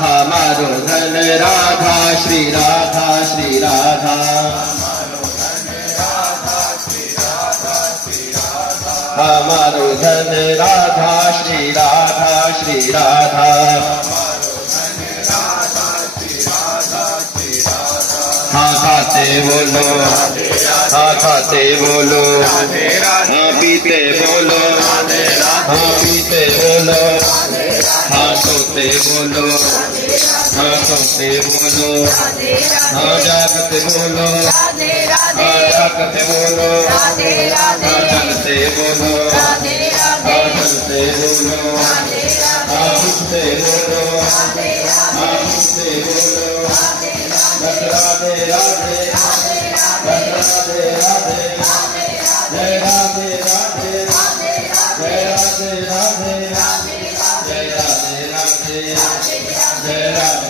हमारो धन राधा श्री राधा श्री राधा हमारो धन राधा श्री राधा श्री राधा हाँ खाते बोलो हाँ खाते बोलो हाँ पीते बोलो हाँ पीते बोलो हाँ सोते बोलो हाँ सोते बोलो हाँ जागते बोलो हाँ जागते बोलो हाँ जगते बोलो हाँ जगते बोलो हाँ उठते बोलो हाँ उठते बोलो राधे राधे राधे राधे जय राधे राधे जय राधे राधे जय राधे राधे जय राधे